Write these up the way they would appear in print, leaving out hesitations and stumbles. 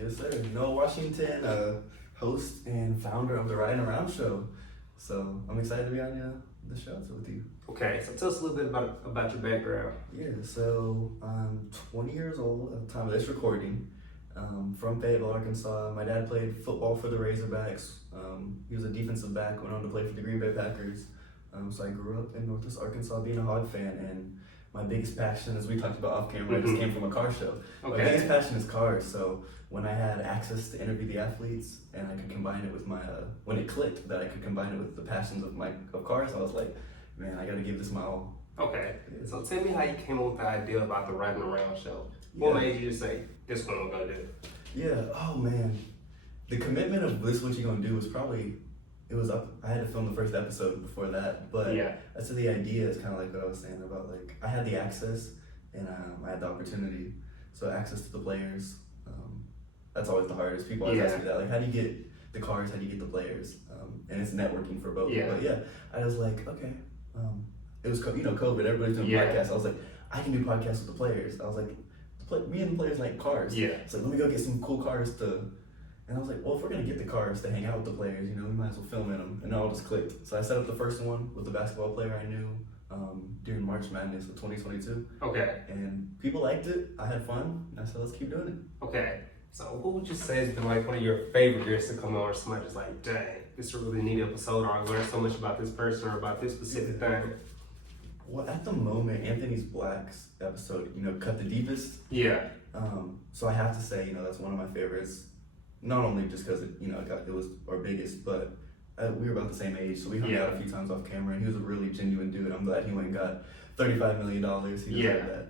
Yes, sir. Noah Washington, host and founder of the Riding Around Show. So I'm excited to be on the show with you. Okay, so tell us a little bit about your background. Yeah, so I'm 20 years old at the time of this recording. From Fayetteville, Arkansas. My dad played football for the Razorbacks. He was a defensive back, went on to play for the Green Bay Packers. So I grew up in Northwest Arkansas being a Hog fan, and my biggest passion, as we talked about off camera, I just came from a car show. Okay. My biggest passion is cars, so when I had access to interview the athletes and I could combine it with my, when it clicked that I could combine it with the passions of cars, I was like, man, I gotta give this my all. Okay, so tell me how you came up with the idea about the Riding Around show. What made you just say, this one I'm gonna do? Yeah, oh man. The commitment of this what you gonna do was probably, it was up, I had to film the first episode before that, but I'd say the idea is kind of like what I was saying about like, I had the access and I had the opportunity. So access to the players, that's always the hardest. People always ask me that, like how do you get the cars, how do you get the players? And it's networking for both. But yeah, I was like, okay, it was, COVID, everybody's doing podcasts. I was like, I can do podcasts with the players. I was like, me and the players like cars. Yeah. It's like, let me go get some cool cars and I was like, well, if we're gonna get the cars to hang out with the players, we might as well film in them. And it all just clicked. So I set up the first one with the basketball player I knew during March Madness of 2022. Okay. And people liked it. I had fun. And I said, let's keep doing it. Okay. So what would you say has been like one of your favorite guests to come on, or somebody just like, dang, this is a really neat episode, or I learned so much about this person or about this specific thing? Well, at the moment, Anthony's Black's episode, cut the deepest. Yeah. So I have to say, that's one of my favorites. Not only just because it was our biggest, but we were about the same age, so we hung out a few times off camera, and he was a really genuine dude. I'm glad he went and got $35 million. He deserved that.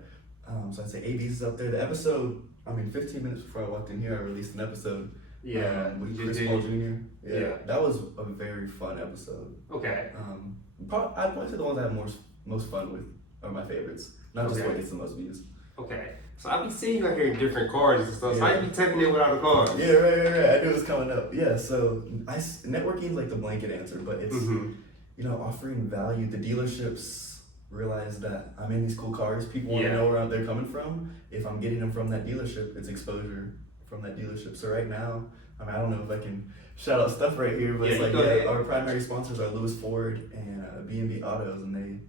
So I'd say AB's is up there. The episode, 15 minutes before I walked in here, I released an episode. With Chris Paul Jr. Yeah, that was a very fun episode. Okay. I'd probably say the ones I have most fun with are my favorites. Not just what gets the most views. Okay. So I be seeing you out here in different cars and stuff. So how you be tapping in without a car? Yeah, right. I knew it was coming up. Yeah, so networking is like the blanket answer, but it's offering value. The dealerships realize that I'm in these cool cars. People want to know where they're coming from. If I'm getting them from that dealership, it's exposure from that dealership. So right now, I don't know if I can shout out stuff right here, but it's like our primary sponsors are Lewis Ford and B&B Autos, and they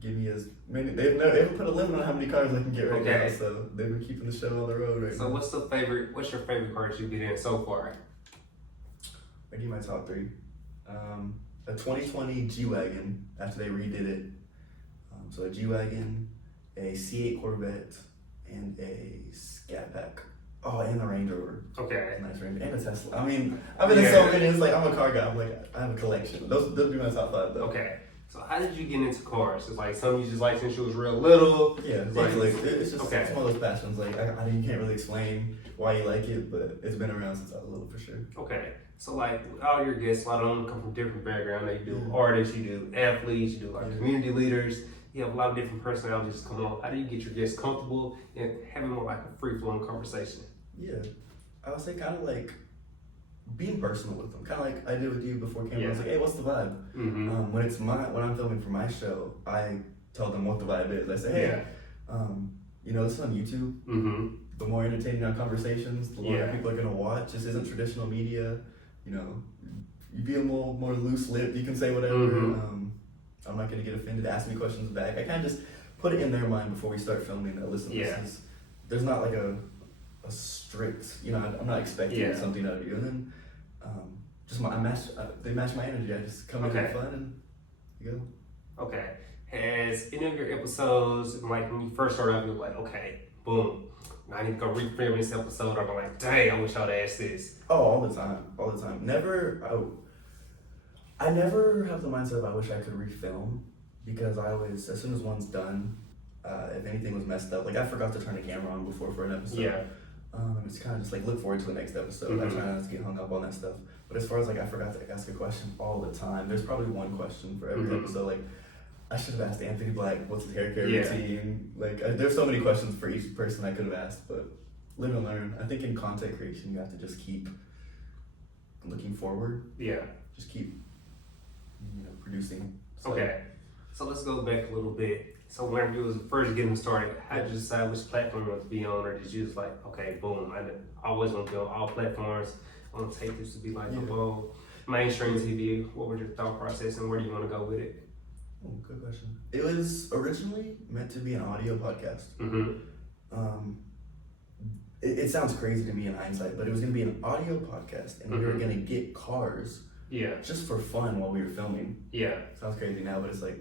give me as many. They haven't put a limit on how many cars I can get right now, so they've been keeping the show on the road right now. So what's your favorite car that you've been in so far? I give you my top three. A 2020 G-Wagon after they redid it. So a G-Wagon, a C8 Corvette, and a Scat Pack. Oh, and the Range Rover. Okay. A nice Range, and a Tesla. I've been in so many. It's like I'm a car guy. I'm like I have a collection. Those be my top five though. Okay. So how did you get into cars? It's like something you just like since you was real little. Yeah, it's just it's one of those passions. Like you can't really explain why you like it, but it's been around since I was little for sure. Okay. So like all your guests, a lot of them come from different backgrounds. They do artists, you do athletes, you do like community leaders. You have a lot of different personalities come on. How do you get your guests comfortable and having more like a free flowing conversation? Yeah, I would say kind of like being personal with them, kind of like I did with you before camera. I was like, hey, what's the vibe? Mm-hmm. When I'm filming for my show, I tell them what the vibe is. I say, hey, this is on YouTube. Mm-hmm. The more entertaining our conversations, the more people are gonna watch. This isn't traditional media. You be a little more loose-lipped. You can say whatever. Mm-hmm. I'm not gonna get offended. Ask me questions back. I kind of just put it in their mind before we start filming. Listen, there's not like a strict. I'm not expecting something out of you. And then they match my energy. I just come in and have fun and you go. Okay. Has any of your episodes, like when you first started out, you were like, okay, boom, I need to go refilm this episode. I'm like, dang, I wish I'd asked this. Oh, all the time. I never have the mindset of I wish I could refilm, because I always, as soon as one's done, if anything was messed up, like I forgot to turn the camera on before for an episode. Yeah. It's kind of just like look forward to the next episode. I try not to get hung up on that stuff. But as far as like I forgot to ask a question all the time. There's probably one question for every episode. Like I should have asked Anthony Black what's his hair care routine. Like there's so many questions for each person I could have asked. But live and learn. I think in content creation you have to just keep looking forward. Yeah. Just keep producing. So. Okay. So let's go back a little bit. So whenever you was first getting started, how did you decide which platform you want to be on, or did you just like, okay, boom, I always want to be on all platforms. I want to take this to be like a mainstream TV. What was your thought process, and where do you want to go with it? Oh, good question. It was originally meant to be an audio podcast. It sounds crazy to me in hindsight, but it was going to be an audio podcast, and we were going to get cars just for fun while we were filming. Sounds crazy now, but it's like,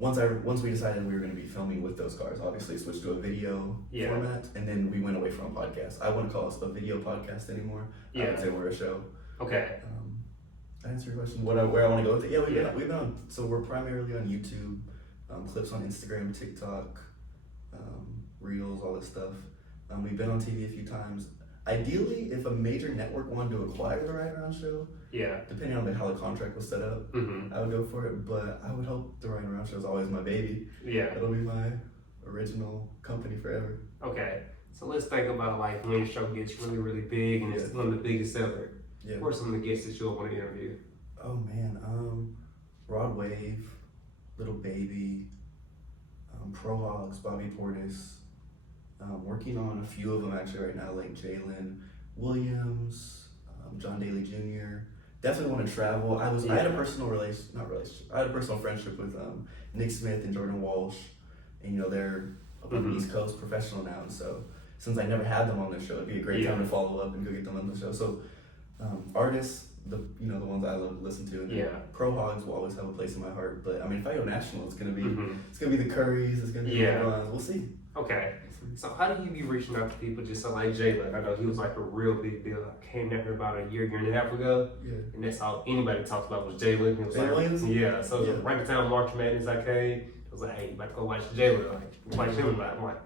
once we decided we were going to be filming with those cars, obviously switched to a video format, and then we went away from a podcast. I wouldn't call us a video podcast anymore. I would say we're a show. Okay. I answer your question. Where I want to go with it? Yeah, we've been on. So we're primarily on YouTube, clips on Instagram, TikTok, Reels, all this stuff. We've been on TV a few times. Ideally, if a major network wanted to acquire the Ride Around show, depending on how the contract was set up, I would go for it. But I would hope the Ride Around show is always my baby. It'll be my original company forever. Okay, so let's think about like when your show gets really, really big and it's one of the biggest ever. Who are some of the guests that you'll want to interview? Oh man, Rod Wave, Little Baby, Pro Hogs, Bobby Portis. Working on a few of them actually right now, like Jalen Williams, John Daly Jr. Definitely want to travel. I had a personal I had a personal friendship with Nick Smith and Jordan Walsh, and they're up on the East Coast, professional now. And so since I never had them on the show, it'd be a great time to follow up and go get them on the show. So artists, the ones I love to listen to, and Pro Hogs will always have a place in my heart. But I mean, if I go national, it's gonna be the Currys, it's gonna be the Bruns. We'll see. Okay. So how do you be reaching out to people just so like Jalen? I know he was like a real big deal. I came down here about a year and a half ago, and that's all anybody talked about was Jalen. He was like, so right at the time March Madness I came, I was like, hey, you about to go watch Jalen? Like, watch him. I'm like,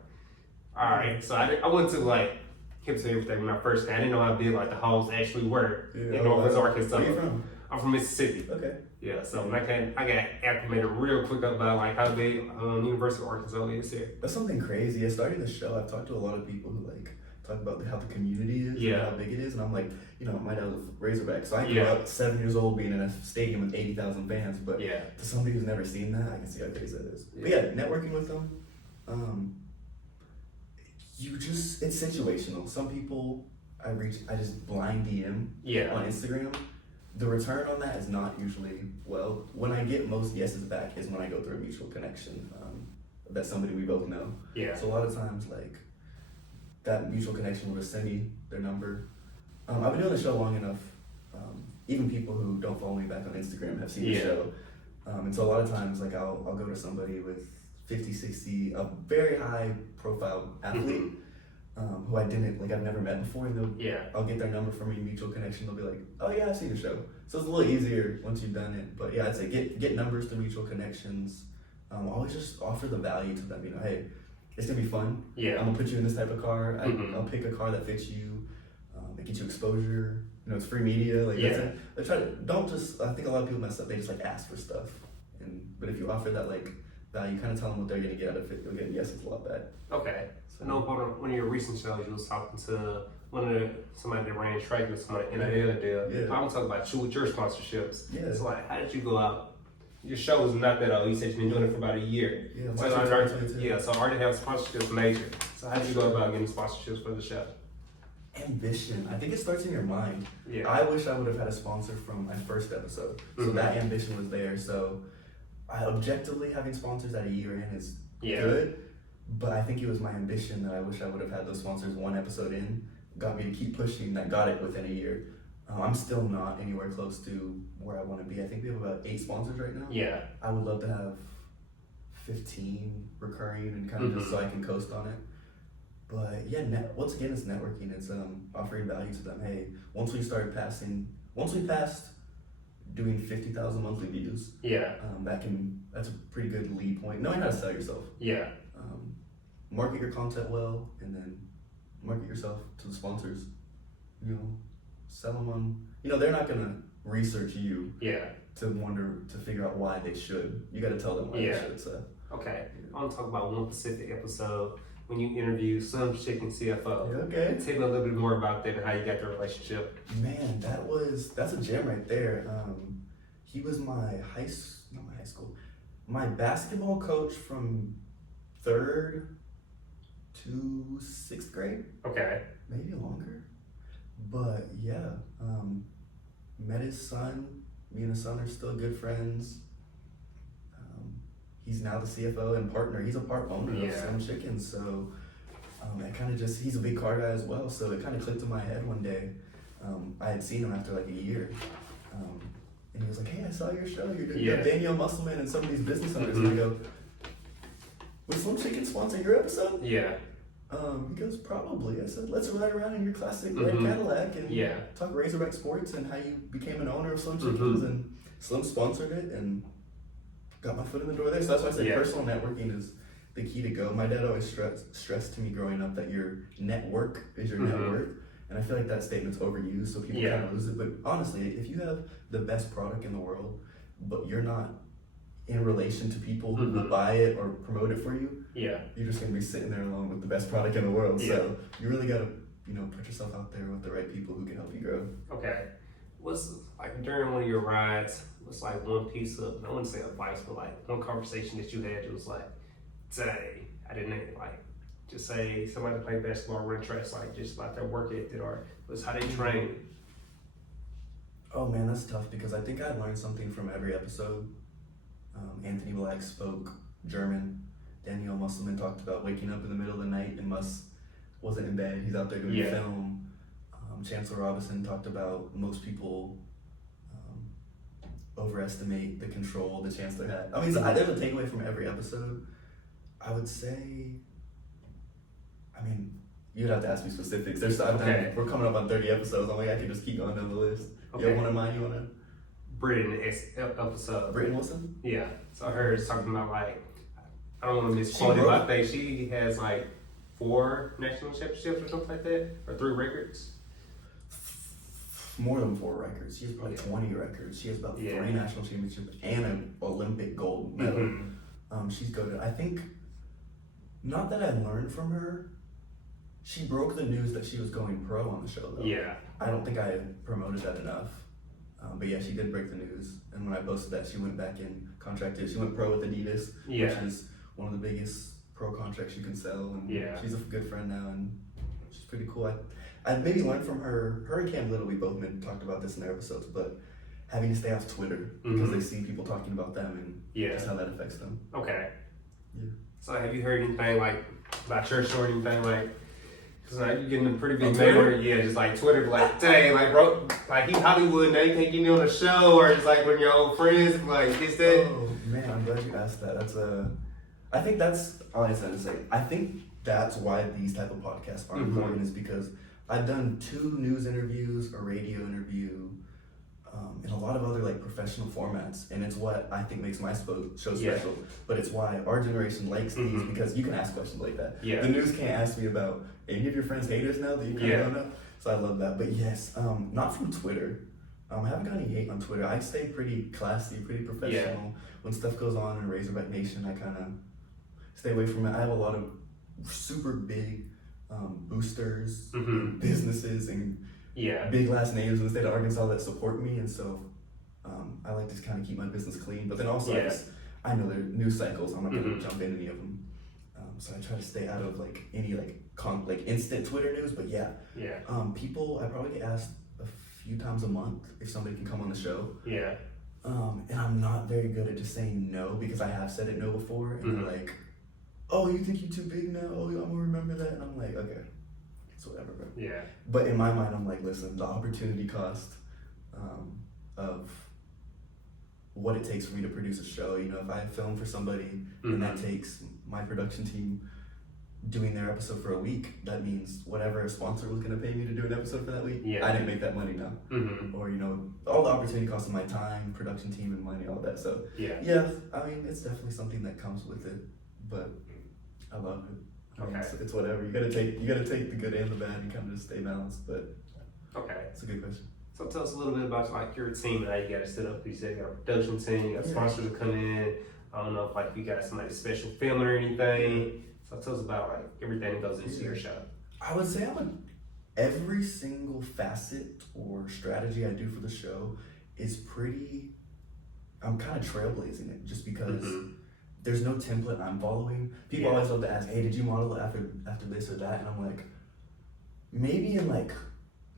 all right. So I went to like him to everything when I first came. I didn't know how big like the halls actually were in Northwest Arkansas. Where you from? I'm from Mississippi. Okay. Yeah, so when I came, I got acclimated real quick about like how big University of Arkansas is here. That's something crazy. Starting the show, I've talked to a lot of people who like talk about how the community is and how big it is, and I'm like, my dad was a Razorback, so I grew up 7 years old being in a stadium with 80,000 fans. But to somebody who's never seen that, I can see how crazy that is. But networking with them, it's situational. Some people I just blind DM on Instagram. The return on that is not usually when I get most yeses back is when I go through a mutual connection, that's somebody we both know. So a lot of times like that mutual connection will just send me their number. I've been doing the show long enough. Even people who don't follow me back on Instagram have seen the show. And so a lot of times like I'll go to somebody with 50, 60, a very high profile athlete. Who I've never met before, and I'll get their number from a mutual connection. They'll be like, oh yeah, I've seen the show. So it's a little easier once you've done it. But I'd say get numbers through mutual connections. Always just offer the value to them. Hey, it's gonna be fun. I'm gonna put you in this type of car. I'll pick a car that fits you. It gets you exposure. It's free media. That's it. I think a lot of people mess up. They just ask for stuff. But if you offer that value, kind of tell them what they're gonna get out of it. You'll get yeses a lot back. Okay. I know one of your recent shows you was talking to somebody that ran track with somebody in a deal. I want to talk about you with your sponsorships. So how did you go out? Your show is not that old. You said you've been doing it for about a year. So I already have sponsorships major. So how did you go about getting sponsorships for the show? Ambition. I think it starts in your mind. I wish I would have had a sponsor from my first episode. So that ambition was there. So objectively having sponsors at a year in is good. But I think it was my ambition that I wish I would have had those sponsors one episode in, got me to keep pushing, that got it within a year. I'm still not anywhere close to where I want to be. I think we have about 8 sponsors right now. I would love to have 15 recurring and kind of just so I can coast on it. But once again, it's networking. It's offering value to them. Hey, once we passed doing 50,000 monthly views, that's a pretty good lead point. Knowing how to sell yourself. Market your content well, and then market yourself to the sponsors. Sell them on. They're not gonna research you. To figure out why they should. You got to tell them why they should. So. Okay, I want to talk about one specific episode when you interviewed some chicken CFO. Okay. Tell me a little bit more about that and how you got the relationship. Man, that's a gem right there. He was my my basketball coach from 3rd to 6th grade. Okay. Maybe longer. But yeah, met his son. Me and his son are still good friends. He's now the CFO and partner. He's a part owner of Slim Chicken. So it kind of just, he's a big car guy as well. So it kind of clicked in my head one day. I had seen him after like a year. And he was like, hey, I saw your show. You're Danielle Musselman and some of these business owners. And I go, would Slim Chicken sponsor your episode? Yeah. He goes, probably. I said, let's ride around in your classic red Cadillac and talk Razorback sports and how you became an owner of Slim Chickens. And Slim sponsored it and got my foot in the door there. So that's why I say personal networking is the key to go. My dad always stressed to me growing up that your network is your net worth. And I feel like that statement's overused, so people kind of lose it. But honestly, if you have the best product in the world, but you're not in relation to people who will buy it or promote it for you, you're just gonna be sitting there alone with the best product in the world. So you really gotta, put yourself out there with the right people who can help you grow. Okay. What's like during one of your rides, what's like one piece of, I wouldn't say advice, but like one conversation that you had, it was like, today, I didn't like, just say somebody play basketball, run track, like just about their work ethic or was how they train. Oh man, that's tough because I think I learned something from every episode. Anthony Black spoke German. Danielle Musselman talked about waking up in the middle of the night and wasn't in bed. He's out there doing film. Chancellor Robinson talked about most people overestimate the control the chancellor had. I mean, so there's a takeaway from every episode. I would say, you'd have to ask me specifics. We're coming up on 30 episodes. I'm like, I can just keep going down the list. Okay. You have one in mind you want to? Britain episode. Britain Wilson? Yeah. So I heard talking about like, I don't want to misquote it, but I think she has like 4 national championships or something like that, or 3 records. More than 4 records. She has probably 20 records. She has about 3 national championships and an Olympic gold medal. She's goated. I think, not that I learned from her, she broke the news that she was going pro on the show though. Yeah. I don't think I promoted that enough. But yeah, she did break the news. And when I posted that, she went back and contracted. She went pro with Adidas, which is one of the biggest pro contracts you can sell. And she's a good friend now, and she's pretty cool. I maybe learned from her. Her and Cam Little, we both talked about this in their episodes, but having to stay off Twitter because they see people talking about them and just how that affects them. Okay. Yeah. So have you heard anything like about your show or anything like? Cause like you're getting a pretty big name, just like Twitter, like dang, like bro, like he Hollywood, now you can't get me on the show, or it's like when your old friends, like is that? Oh man, I'm glad you asked that. I think that's all I said to say. I think that's why these type of podcasts are important, is because I've done 2 news interviews, a radio interview, and a lot of other like professional formats, and it's what I think makes my show special. But it's why our generation likes these, because you can ask questions like that. The news can't ask me about any of your friends' haters now that you kind of don't know. So I love that. But yes, not from Twitter. I haven't got any hate on Twitter. I stay pretty classy, pretty professional. When stuff goes on in Razorback Nation, I kind of stay away from it. I have a lot of super big boosters, businesses, and big last names in the state of Arkansas that support me, and so I like to kind of keep my business clean. But then also I know there are news cycles. I'm not going to jump in any of them, so I try to stay out of like any like instant Twitter news. But people, I probably get asked a few times a month if somebody can come on the show. And I'm not very good at just saying no, because I have said it no before, and they're like, oh, you think you're too big now? Oh, I'm gonna remember that. And I'm like, okay, it's whatever, bro. But in my mind, I'm like, listen, the opportunity cost of what it takes for me to produce a show. If I film for somebody and that takes my production team doing their episode for a week, that means whatever a sponsor was gonna pay me to do an episode for that week, I didn't make that money now. Or all the opportunity cost of my time, production team, and money, all that. So it's definitely something that comes with it, but I love it. It's whatever. You gotta take the good and the bad and kind of just stay balanced. But it's a good question. So tell us a little bit about like your team and how you got to set up. You said you got a production team, you got sponsors to come in. I don't know if like you got somebody special filming or anything. So tell us about like everything that goes into your show. I would say every single facet or strategy I do for the show is I'm kind of trailblazing it, just because there's no template I'm following. People always love to ask, hey, did you model it after this or that? And I'm like, maybe in like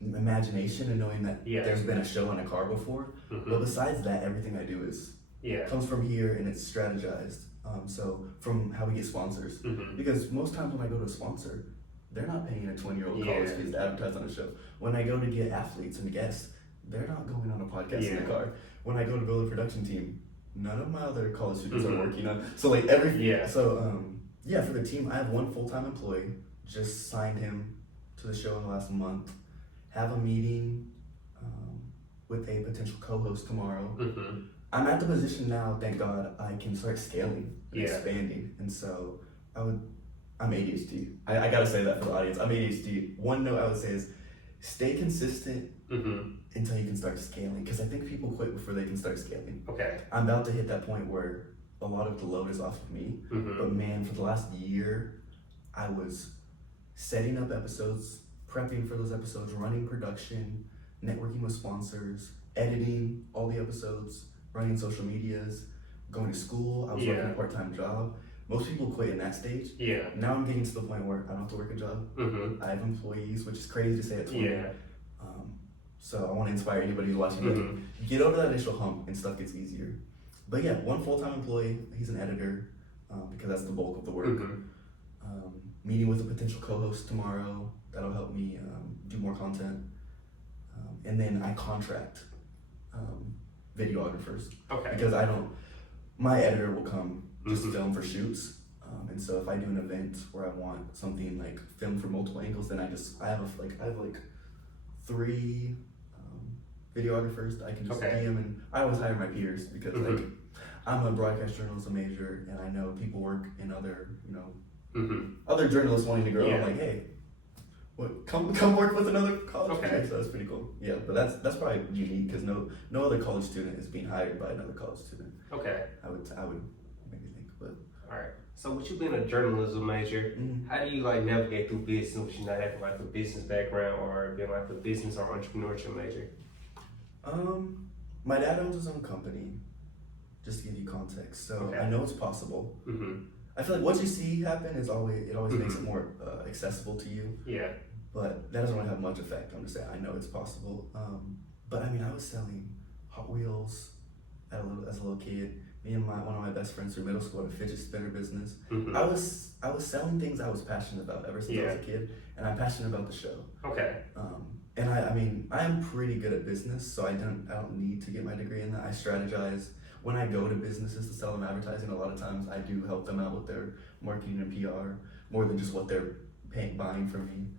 imagination and knowing that there's been a show on a car before. But besides that, everything I do is comes from here and it's strategized. So from how we get sponsors, because most times when I go to a sponsor, they're not paying a 20-year-old college kids to advertise on a show. When I go to get athletes and guests, they're not going on a podcast in the car. When I go to build a production team, none of my other college students are working on. So like for the team, I have one full-time employee. Just signed him to the show in the last month. Have a meeting with a potential co-host tomorrow. I'm at the position now, thank God, I can start scaling and expanding. And so I'm ADHD. I gotta say that for the audience. I'm ADHD. One note I would say is stay consistent until you can start scaling. Because I think people quit before they can start scaling. Okay. I'm about to hit that point where a lot of the load is off of me. But man, for the last year, I was setting up episodes, prepping for those episodes, running production, networking with sponsors, editing all the episodes, running social medias, going to school. I was working a part-time job. Most people quit in that stage. Now I'm getting to the point where I don't have to work a job. I have employees, which is crazy to say at 20. So I want to inspire anybody who's watching this. Get over that initial hump and stuff gets easier. But yeah, one full-time employee, he's an editor, because that's the bulk of the work. Meeting with a potential co-host tomorrow, that'll help me do more content. And then I contract videographers. Because my editor will come just film for shoots. And so if I do an event where I want something like filmed from multiple angles, then I have 3 videographers that I can just DM, and I always hire my peers because like I'm a broadcast journalism major and I know people work in other, other journalists wanting to grow. I'm like, hey, come work with another college student. So that's pretty cool. Yeah, but that's probably unique because no other college student is being hired by another college student. I would maybe think, but all right. So with you being a journalism major, how do you like navigate through business with you not having like a business background or being like a business or entrepreneurship major? My dad owns his own company, just to give you context. So I know it's possible. I feel like what you see happen it always makes it more accessible to you. But that doesn't really have much effect. I'm just saying I know it's possible. But I mean, I was selling Hot Wheels as a little kid. Me and one of my best friends through middle school had a fidget spinner business. I was selling things I was passionate about ever since I was a kid, and I'm passionate about the show. And I mean, I am pretty good at business, so I don't need to get my degree in that. I strategize. When I go to businesses to sell them advertising, a lot of times I do help them out with their marketing and PR more than just what they're buying from me.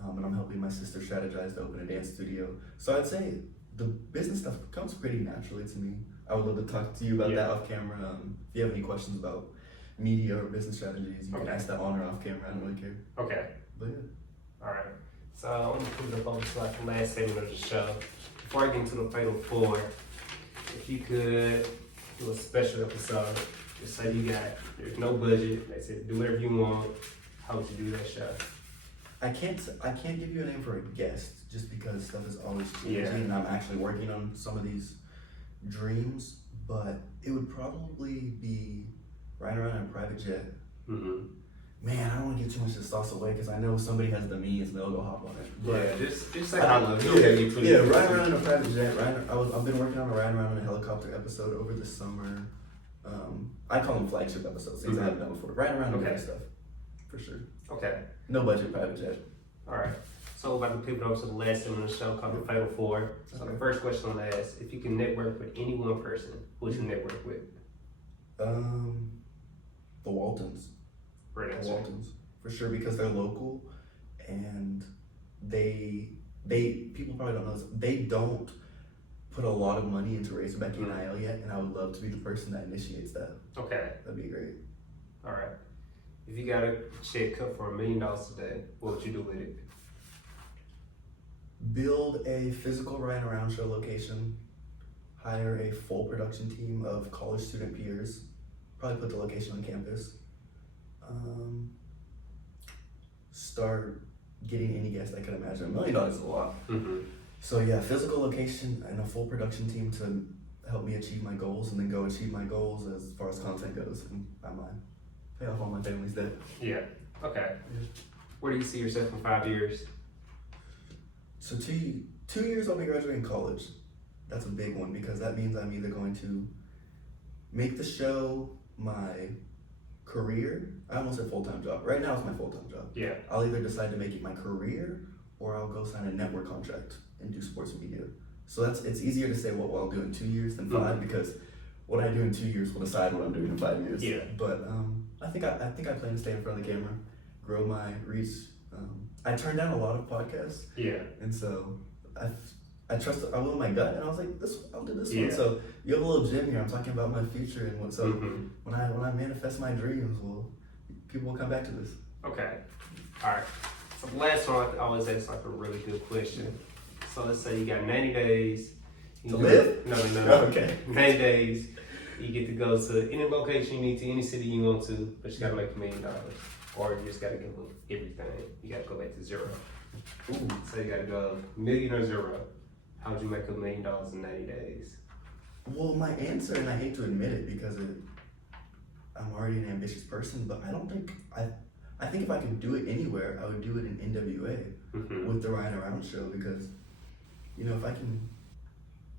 And I'm helping my sister strategize to open a dance studio. So I'd say the business stuff comes pretty naturally to me. I would love to talk to you about that off camera. If you have any questions about media or business strategies, you can ask that on or off camera. I don't really care. But yeah. All right. So I want to put it up to like the last segment of the show. Before I get into the Fatal 4, if you could do a special episode, just say there's no budget, they said do whatever you want, how would you do that show? I can't give you a name for a guest just because stuff is always changing and I'm actually working on some of these dreams, but it would probably be riding around in a private jet. Man, I don't want to give too much of the sauce away because I know somebody has the means and they'll go hop on it. But just say I love it. Riding around in a private jet. I've been working on a riding around in a helicopter episode over the summer. I call them flagship episodes, things I haven't done before. Riding around and stuff, for sure. No budget, private jet. All right. So we're about to pivot over to the last segment of the show called the Fatal 4. So the first question I'm gonna ask: if you can network with any one person, who would you network with? The Waltons. Great answer. The Waltons, for sure, because they're local and they people probably don't know this, they don't put a lot of money into Razorback NIL yet, and I would love to be the person that initiates that. That'd be great. All right. If you got a check cut for $1 million today, what would you do with it? Build a physical Ryan Around show location, hire a full production team of college student peers, probably put the location on campus, start getting any guest I could imagine. $1 million is a lot. So yeah, physical location and a full production team to help me achieve my goals and then go achieve my goals as far as content goes, and I might pay off all my family's debt. Yeah. Okay. Yeah. Where do you see yourself in 5 years? So 2 years I'll be graduating college. That's a big one because that means I'm either going to make the show my career. I almost said full-time job. Right now it's my full-time job. Yeah. I'll either decide to make it my career or I'll go sign a network contract and do sports media. So it's easier to say what I'll do in 2 years than 5 because what I do in 2 years will decide what I'm doing in 5 years. Yeah. But I think I plan to stay in front of the camera, grow my reach. I turned down a lot of podcasts. Yeah. And so I went with my gut, and I was like, I'll do this Yeah. one. So you have a little gym here. I'm talking about my future and what. So when I manifest my dreams, well, people will come back to this. Okay. All right. So the last one I always ask like a really good question. So let's say you got 90 days. To live? No. Okay. 90 days. You get to go to any location you need to, any city you want to, but you gotta make $1 million. Or you just gotta give them everything. You gotta go back to zero. Ooh. So you gotta go million or zero. How would you make $1 million in 90 days? Well, my answer, and I hate to admit it because I'm already an ambitious person, but I think if I could do it anywhere, I would do it in NWA with the Ryan Around show because, you know,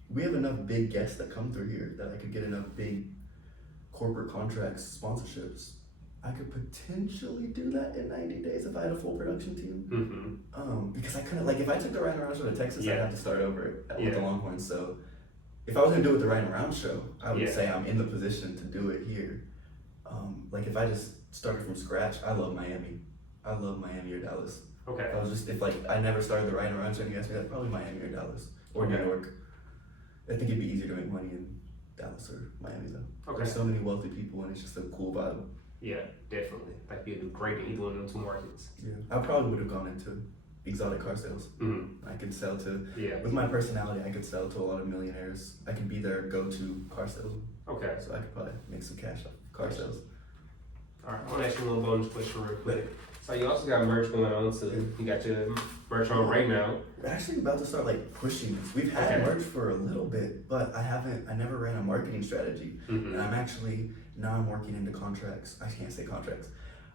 we have enough big guests that come through here that I could get enough big corporate contracts, sponsorships. I could potentially do that in 90 days if I had a full production team. Because I couldn't, like, if I took the Ryan Around show to Texas, I'd have to start over with the Longhorns. So if I was gonna do it with the Ryan Around show, I would say I'm in the position to do it here. Like if I just started from scratch, I love Miami. I love Miami or Dallas. Okay. If I never started the Ryan Around show and you asked me that, probably Miami or Dallas or New York. I think it'd be easier to make money in Dallas or Miami though. Okay. There's so many wealthy people and it's just a cool vibe. Yeah, definitely. Like you'd do great in either one of them 2 markets. Yeah, I probably would have gone into exotic car sales. I could sell to, with my personality, I could sell to a lot of millionaires. I could be their go-to car salesman. Okay. So I could probably make some cash off car sales. All right, I want to ask you a little bonus question real quick. So you also got merch going on too. You got your merch on right now. We're actually about to start like pushing this. We've had merch for a little bit, but I never ran a marketing strategy. And now I'm working into contracts. I can't say contracts.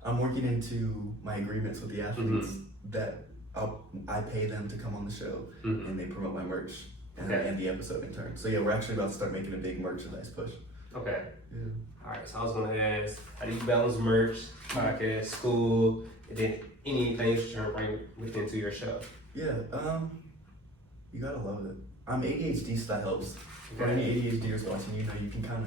I'm working into my agreements with the athletes that I pay them to come on the show and they promote my merch and the episode in turn. So yeah, we're actually about to start making a big merchandise push. Okay. Yeah. All right, so I was going to ask, how do you balance merch, podcast, school, and then anything you're trying to bring within to your show? Yeah, you gotta love it. I'm ADHD, so that helps. For Okay. any ADHDers watching, you know, you can kind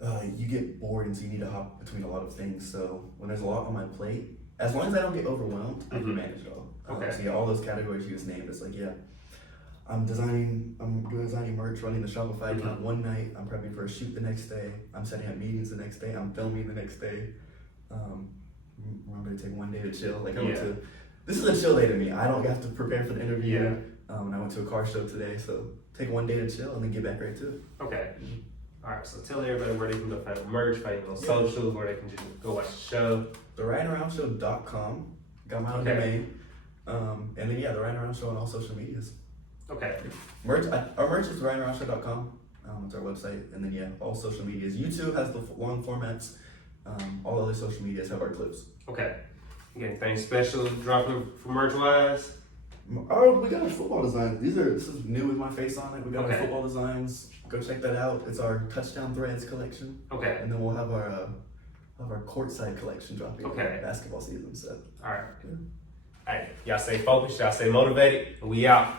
of, you get bored and so you need to hop between a lot of things. So when there's a lot on my plate, as long as I don't get overwhelmed, I can manage it all. Okay. So yeah, all those categories you just named, it's like, yeah, I'm designing merch, running the Shopify account one night, I'm prepping for a shoot the next day, I'm setting up meetings the next day, I'm filming the next day. Remember to take one day to chill. Like this is a chill day to me. I don't have to prepare for the interview. And I went to a car show today, so take one day to chill and then get back right to it. Okay. All right, so tell everybody where they can go find the merch, find you on socials, where they can just go watch the show. TheRyanAroundShow.com. Got my own domain. And then the Ryan Around Show on all social medias. Okay. Our merch is TheRyanAroundShow.com. It's our website. And then all social medias. YouTube has the long formats. All other social medias have our clips. Okay. You got anything special dropping for merch wise? Oh, we got our football designs. This is new with my face on it. We got our football designs. Go check that out. It's our touchdown threads collection. Okay. And then we'll have our courtside collection dropping. Basketball season. So. All right. All right. Y'all stay focused. Y'all stay motivated. And we out.